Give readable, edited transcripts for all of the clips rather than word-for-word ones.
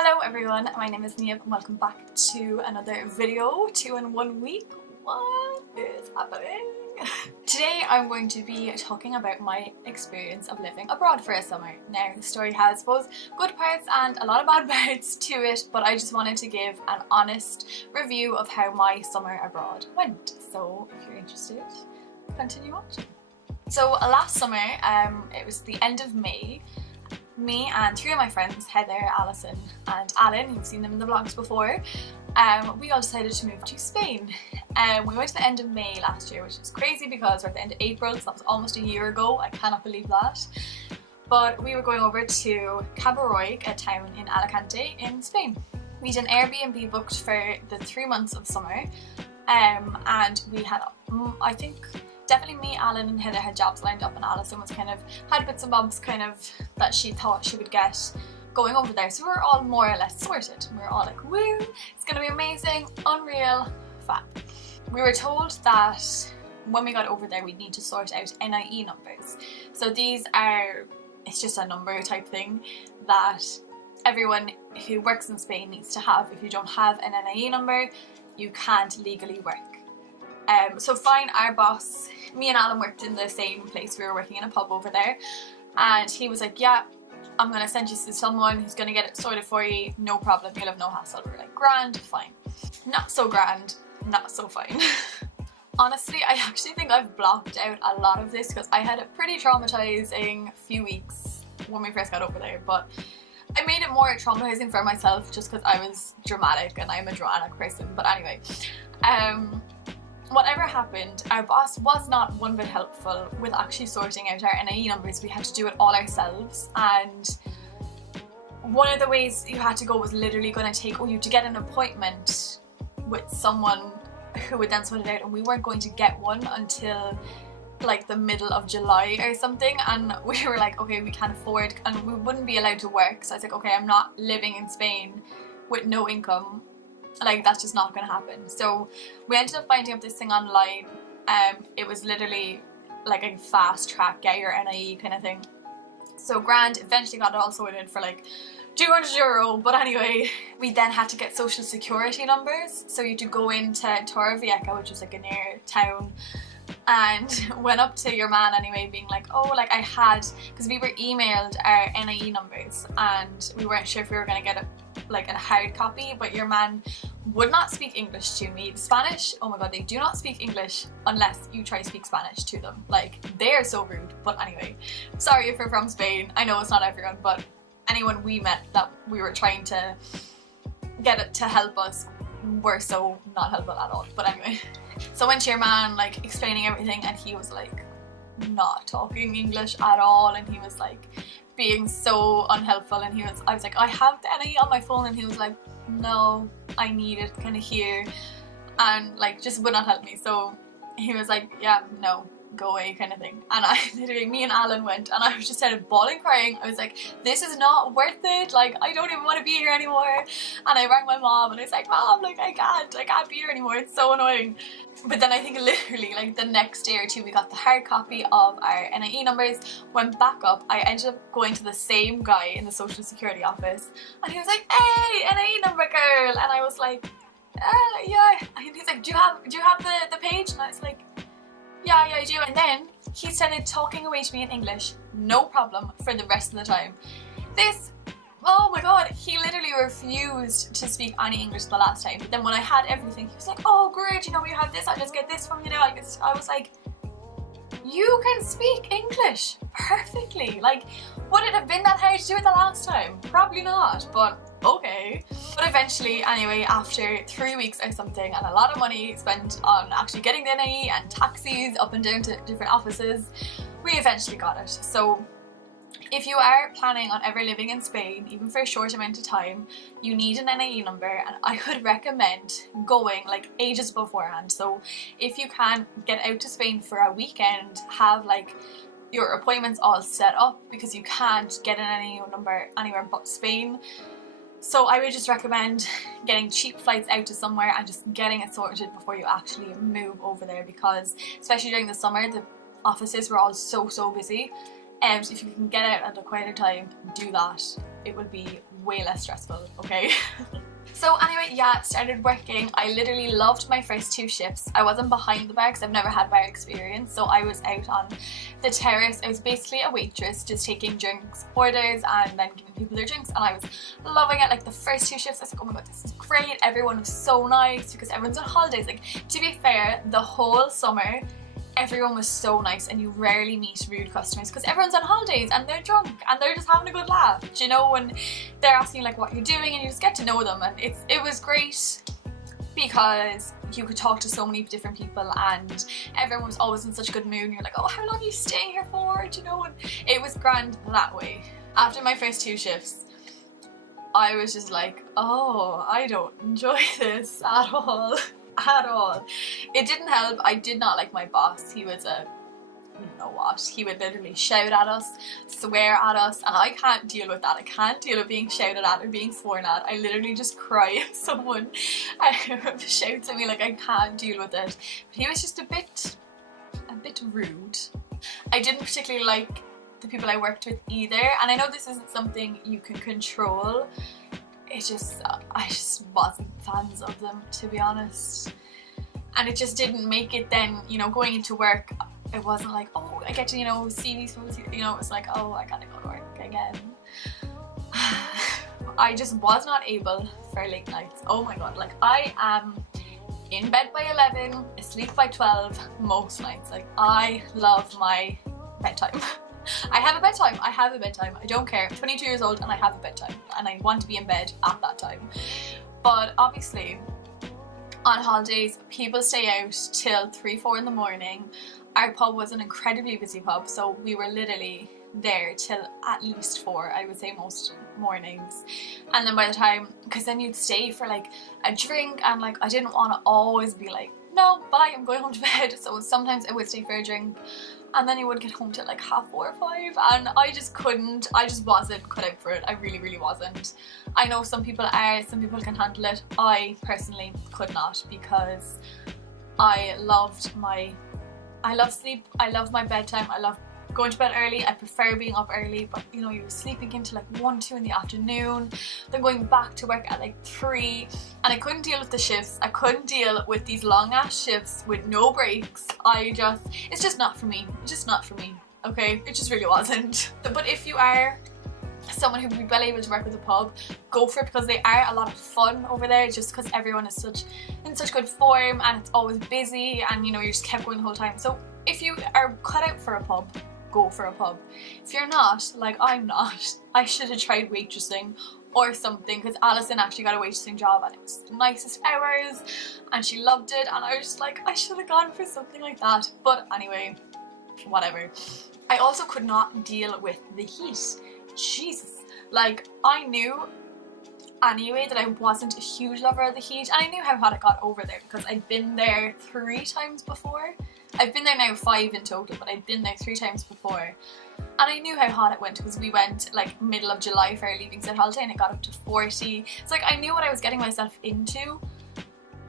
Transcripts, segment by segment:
Hello everyone, my name is Niamh and welcome back to another video. 2 in 1 week. What is happening? Today I'm going to be talking about my experience of living abroad for a summer. Now the story has both good parts and a lot of bad parts to it, but I just wanted to give an honest review of how my summer abroad went. So if you're interested, continue watching. So last summer, it was the end of May. Me and 3 of my friends, Heather, Alison and Alan, you've seen them in the vlogs before, we all decided to move to Spain. We went to the end of May last year, which is crazy because we're at the end of April, so that was almost a year ago. I cannot believe that. But we were going over to Cabarroig, a town in Alicante in Spain. We did an Airbnb booked for the 3 months of summer, and we had, I think, definitely me, Alan and Heather had jobs lined up, and Alison was kind of had bits and bobs kind of that she thought she would get going over there. So we were all more or less sorted. We were all like, woo, it's gonna be amazing, unreal, fab. We were told that when we got over there we'd need to sort out NIE numbers. So these are, it's just a number type thing that everyone who works in Spain needs to have. If you don't have an NIE number, you can't legally work. So fine, our boss, me and Alan worked in the same place. We were working in a pub over there, and he was like, yeah, I'm gonna send you to someone who's gonna get it sorted for you, no problem, you'll have no hassle. We were like, grand, fine. Not so grand, not so fine. Honestly, I actually think I've blocked out a lot of this because I had a pretty traumatizing few weeks when we first got over there, but I made it more traumatizing for myself just because I was dramatic and I'm a dramatic person. But anyway, whatever happened, our boss was not one bit helpful with actually sorting out our NIE numbers. We had to do it all ourselves, and one of the ways you had to go was literally going to take you to get an appointment with someone who would then sort it out, and we weren't going to get one until like the middle of July or something, and we were like, okay, we can't afford, and we wouldn't be allowed to work. So I was like, okay, I'm not living in Spain with no income. Like, that's just not gonna happen. So we ended up finding up this thing online. It was literally like a fast track, get your NIE kind of thing. So grand, eventually got it all sorted for like €200. But anyway, we then had to get social security numbers. So you had to go into Torrevieja, which was like a near town, and went up to your man anyway, being like, oh, like I had, because we were emailed our NIE numbers and we weren't sure if we were going to get like a hard copy, but your man would not speak English to me. Spanish, oh my god, they do not speak English unless you try to speak Spanish to them. Like, they are so rude. But anyway, sorry if you're from Spain, I know it's not everyone, but anyone we met that we were trying to get it to help us were so not helpful at all. But anyway, so I went to your man, like explaining everything, and he was like not talking English at all, and he was like being so unhelpful, and I was like, I have the NIE on my phone, and he was like, no, I need it kind of here, and like just would not help me. So he was like, yeah, no, go away kind of thing. And I literally, me and Alan went, and I was just started bawling, crying. I was like, this is not worth it, like I don't even want to be here anymore. And I rang my mom and I was like, mom, like I can't be here anymore, it's so annoying. But then I think literally like the next day or two we got the hard copy of our NIE numbers, went back up. I ended up going to the same guy in the social security office, and he was like, hey, NIE number girl, and I was like, yeah. And he's like, do you have the page? And I was like, yeah, I do. And then he started talking away to me in English, no problem, for the rest of the time. Oh my god, he literally refused to speak any English the last time. But then when I had everything, he was like, oh great, you know, you have this, I'll just get this from you now. I was like, you can speak English perfectly. Like, would it have been that hard to do it the last time? Probably not, but okay. But eventually, anyway, after 3 weeks or something and a lot of money spent on actually getting the NIE and taxis up and down to different offices, we eventually got it. So if you are planning on ever living in Spain, even for a short amount of time, you need an NIE number, and I would recommend going like ages beforehand. So if you can get out to Spain for a weekend, have like your appointments all set up, because you can't get an NIE number anywhere but Spain. So I would just recommend getting cheap flights out to somewhere and just getting it sorted before you actually move over there, because especially during the summer the offices were all so busy. So if you can get out at a quieter time, do that. It would be way less stressful, okay? So anyway, yeah, started working. I literally loved my first 2 shifts. I wasn't behind the bar because I've never had bar experience, so I was out on the terrace. I was basically a waitress, just taking drinks orders and then giving people their drinks, and I was loving it. Like the first 2 shifts I was like, oh my god, this is great. Everyone was so nice because everyone's on holidays. Like, to be fair, the whole summer everyone was so nice, and you rarely meet rude customers because everyone's on holidays and they're drunk and they're just having a good laugh. Do you know, when they're asking you like what you're doing, and you just get to know them, and it was great because you could talk to so many different people and everyone was always in such a good mood, and you're like, oh, how long are you staying here for? Do you know, and it was grand that way. After my first 2 shifts, I was just like, oh, I don't enjoy this at all. At all. It didn't help. I did not like my boss. He was a, you know what, he would literally shout at us, swear at us, and I can't deal with that. I can't deal with being shouted at or being sworn at. I literally just cry if someone shouts at me. Like, I can't deal with it. But he was just a bit rude. I didn't particularly like the people I worked with either, and I know this isn't something you can control. I just wasn't fans of them, to be honest, and it just didn't make it then, you know, going into work. It wasn't like, oh, I get to, you know, see these people, you know, it was like, oh, I gotta go to work again. I just was not able for late nights. Oh my god, like, I am in bed by 11, asleep by 12 most nights. Like, I love my bedtime. I have a bedtime. I don't care. I'm 22 years old and I have a bedtime, and I want to be in bed at that time. But obviously on holidays people stay out till 3-4 in the morning. Our pub was an incredibly busy pub, so we were literally there till at least 4, I would say, most mornings. And then by the time, because then you'd stay for like a drink, and like I didn't want to always be like, no, bye, I'm going home to bed. So sometimes I would stay for a drink, and then you would get home till like 4:30 or 5, and I just wasn't cut out for it. I really wasn't. I know some people are, some people can handle it. I personally could not, because I love sleep, I love my bedtime, I love going to bed early. I prefer being up early, but you know, you're sleeping into like 1-2 in the afternoon, then going back to work at like 3, and I couldn't deal with the shifts. I couldn't deal with these long ass shifts with no breaks. It's just not for me. It's just not for me, okay? It just really wasn't. But if you are someone who would be well able to work with a pub, go for it, because they are a lot of fun over there, just because everyone is in such good form, and it's always busy, and you know, you just kept going the whole time. So if you are cut out for a pub, go for a pub. If you're not, like I'm not, I should have tried waitressing or something, because Alison actually got a waitressing job and it was the nicest hours and she loved it, and I was just like, I should have gone for something like that. But anyway, whatever. I also could not deal with the heat. Jesus, like I knew anyway that I wasn't a huge lover of the heat, and I knew how hot it got over there because I'd been there 3 times before. I've been there now 5 in total, but I'd been there 3 times before, and I knew how hot it went because we went like middle of July for our leaving cert holiday and it got up to 40. It's like I knew what I was getting myself into,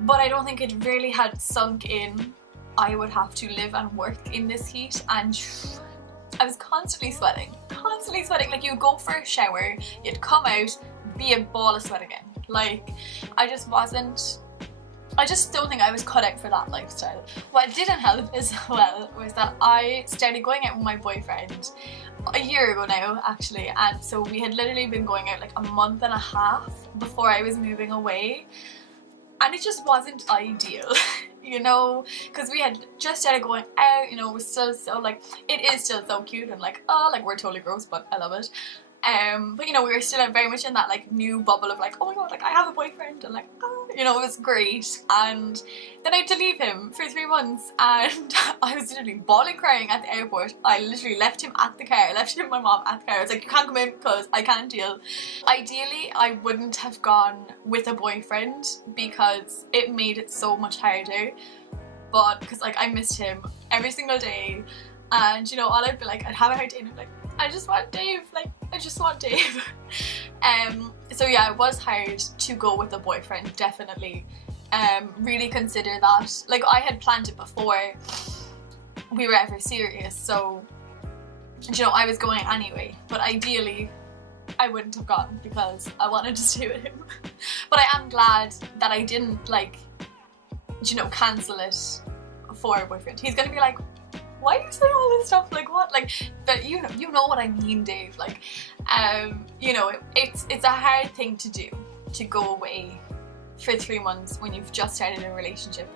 but I don't think it really had sunk in. I would have to live and work in this heat, and I was constantly sweating. Like, you'd go for a shower, you'd come out, be a ball of sweat again. Like, I just don't think I was cut out for that lifestyle. What didn't help as well was that I started going out with my boyfriend a year ago now, actually, and so we had literally been going out like a month and a half before I was moving away, and it just wasn't ideal. You know, because we had just started going out, you know, it was still so like, it is still so cute and like, oh, like we're totally gross, but I love it. But you know, we were still very much in that like new bubble of like, oh my god, like I have a boyfriend, and like, oh, you know, it was great. And then I had to leave him for 3 months, and I was literally bawling, crying at the airport. I literally left him at the car, left him and my mom at the car. I was like, you can't come in because I can't deal. Ideally, I wouldn't have gone with a boyfriend because it made it so much harder. But because like I missed him every single day, and you know, all I'd be like, I'd have a hard day and I'd be like, I just want Dave, like I just want Dave. So yeah, it was hard to go with a boyfriend, definitely. Really consider that. Like, I had planned it before we were ever serious, so you know, I was going anyway. But ideally, I wouldn't have gone because I wanted to stay with him. But I am glad that I didn't, like, you know, cancel it for a boyfriend. He's gonna be like, why are you saying all this stuff? Like, what? Like, but you know what I mean, Dave. Like, you know, it's a hard thing to do, to go away for 3 months when you've just started a relationship.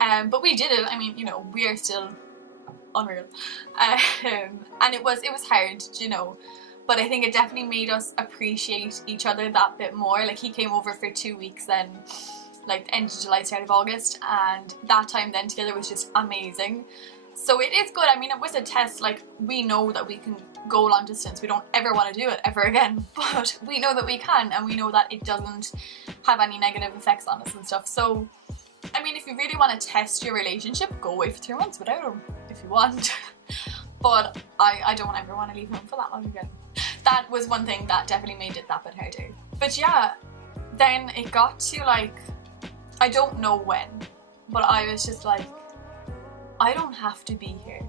But we did it. I mean, you know, we are still unreal. And it was hard, you know, but I think it definitely made us appreciate each other that bit more. Like, he came over for 2 weeks then, like end of July, start of August, and that time then together was just amazing. So it is good. I mean, it was a test. Like, we know that we can go long distance. We don't ever want to do it ever again, but we know that we can, and we know that it doesn't have any negative effects on us and stuff. So, I mean, if you really want to test your relationship, go away for 3 months without him if you want. But I don't ever want to leave him for that long again. That was one thing that definitely made it that bit harder. But yeah, then it got to, like, I don't know when, but I was just like, I don't have to be here.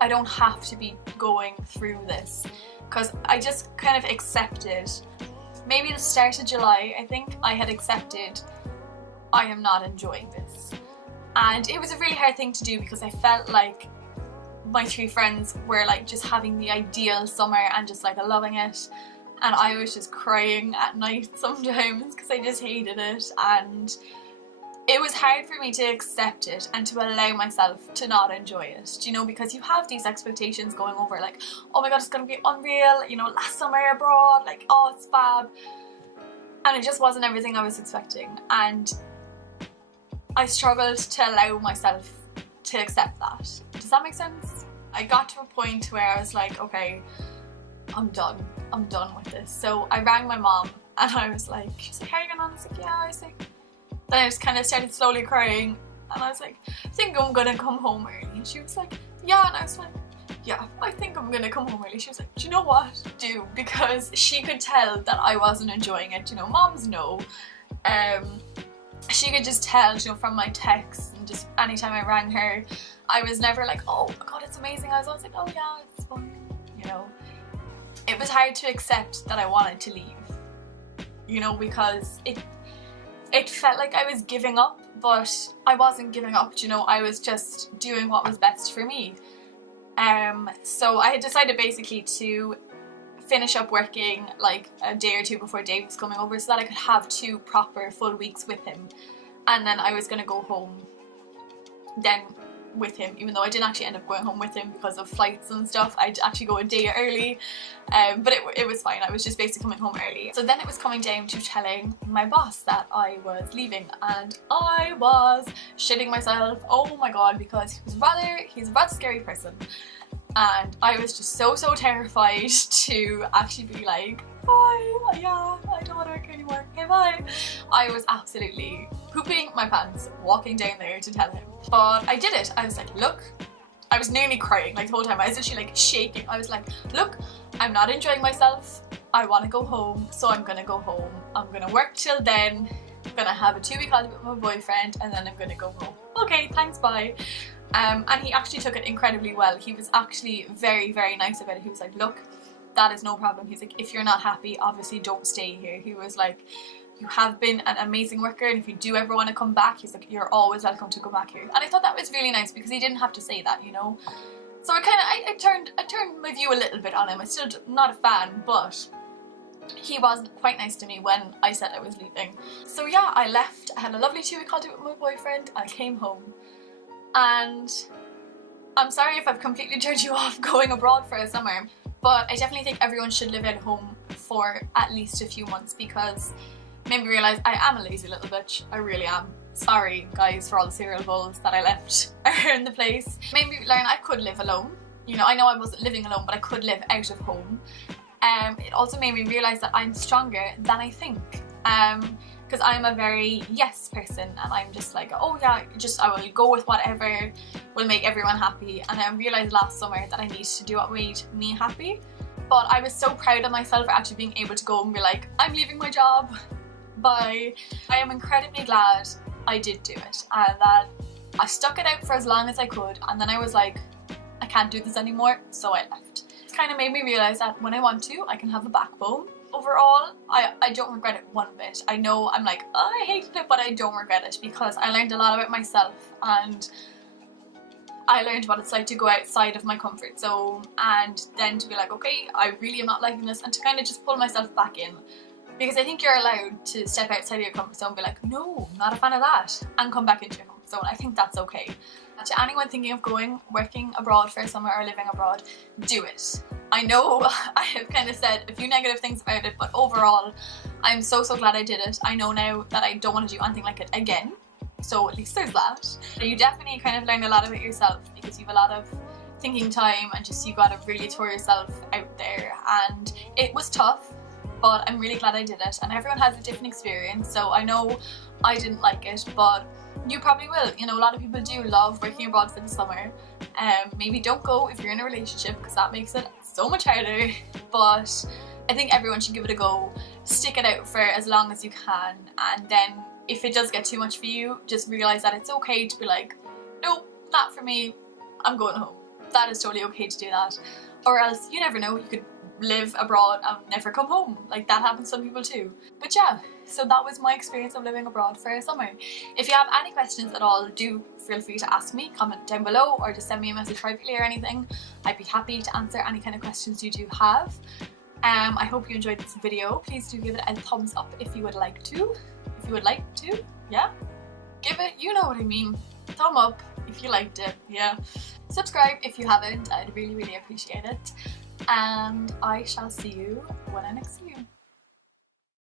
I don't have to be going through this, because I just kind of accepted, maybe the start of July, I think I had accepted I am not enjoying this. And it was a really hard thing to do because I felt like my 3 friends were like just having the ideal summer and just like loving it, and I was just crying at night sometimes because I just hated it. And it was hard for me to accept it and to allow myself to not enjoy it, you know, because you have these expectations going over, like, oh my god, it's gonna be unreal, you know, last summer abroad, like, oh, it's fab. And it just wasn't everything I was expecting, and I struggled to allow myself to accept that. Does that make sense? I got to a point where I was like, okay, I'm done with this. So I rang my mom and I was like, she's like, how are you getting on? I was like, yeah. I was like, then I just kind of started slowly crying, and I was like, I think I'm gonna come home early. And she was like, yeah. And I was like, yeah, I think I'm gonna come home early. She was like, do you know what? Do, because she could tell that I wasn't enjoying it. You know, moms know. She could just tell, you know, from my texts, and just anytime I rang her, I was never like, oh my god, it's amazing. I was always like, oh yeah, it's fun, you know. It was hard to accept that I wanted to leave, you know, because it felt like I was giving up, but I wasn't giving up, you know, I was just doing what was best for me. So I had decided basically to finish up working like a day or 2 before Dave was coming over, so that I could have 2 proper full weeks with him, and then I was going to go home then with him, even though I didn't actually end up going home with him because of flights and stuff. I'd actually go a day early, but it was fine. I was just basically coming home early. So then it was coming down to telling my boss that I was leaving, and I was shitting myself, oh my god, because he's a rather scary person, and I was just so terrified to actually be like, bye, yeah, I don't want to work anymore, okay, bye. I was absolutely pooping my pants walking down there to tell him. But I did it. I was like, look, I was nearly crying like the whole time. I was actually like shaking. I was like, look, I'm not enjoying myself. I want to go home, so I'm gonna go home. I'm gonna work till then. I'm gonna have a 2-week holiday with my boyfriend, and then I'm gonna go home. Okay, thanks, bye. And he actually took it incredibly well. He was actually very nice about it. He was like, look, that is no problem. He's like, if you're not happy, obviously don't stay here. He was like, you have been an amazing worker, and if you do ever want to come back, he's like, you're always welcome to go back here. And I thought that was really nice because he didn't have to say that, you know. So I turned my view a little bit on him. I'm still not a fan, but he was quite nice to me when I said I was leaving. So yeah, I left. I had a lovely 2-week holiday with my boyfriend. I came home, and I'm sorry if I've completely turned you off going abroad for a summer, but I definitely think everyone should live at home for at least a few months, because made me realise I am a lazy little bitch. I really am. Sorry guys for all the cereal bowls that I left around the place. Made me learn I could live alone. You know, I know I wasn't living alone, but I could live out of home. It also made me realise that I'm stronger than I think. Because I'm a very yes person, and I'm just like, oh yeah, I will go with whatever will make everyone happy. And I realised last summer that I needed to do what made me happy. But I was so proud of myself for actually being able to go and be like, I'm leaving my job, bye. I am incredibly glad I did do it, and that I stuck it out for as long as I could, and then I was like, I can't do this anymore, so I left. It's kind of made me realise that when I want to, I can have a backbone. Overall, I don't regret it one bit. I know I'm like, oh, I hated it, but I don't regret it because I learned a lot about myself, and I learned what it's like to go outside of my comfort zone and then to be like, okay, I really am not liking this, and to kind of just pull myself back in. Because I think you're allowed to step outside of your comfort zone and be like, no, I'm not a fan of that, and come back into your comfort zone. I think that's okay. To anyone thinking of working abroad for a summer or living abroad, do it. I know I have kind of said a few negative things about it, but overall, I'm so glad I did it. I know now that I don't want to do anything like it again, so at least there's that. You definitely kind of learn a lot about yourself because you have a lot of thinking time, and just you got to really throw yourself out there, and it was tough, but I'm really glad I did it. And everyone has a different experience, so I know I didn't like it, but you probably will. You know, a lot of people do love working abroad for the summer. Maybe don't go if you're in a relationship because that makes it so much harder, but I think everyone should give it a go. Stick it out for as long as you can, and then if it does get too much for you, just realise that it's okay to be like, nope, not for me, I'm going home. That is totally okay to do that. Or else, you never know, you could live abroad and never come home. Like, that happens to some people too. But yeah, so that was my experience of living abroad for a summer. If you have any questions at all, do feel free to ask me, comment down below, or just send me a message privately or anything. I'd be happy to answer any kind of questions you do have. I hope you enjoyed this video. Please do give it a thumbs up if you would like to. If you would like to, yeah. Give it, you know what I mean. Thumb up if you liked it, yeah. Subscribe if you haven't, I'd really appreciate it. And I shall see you when I next see you.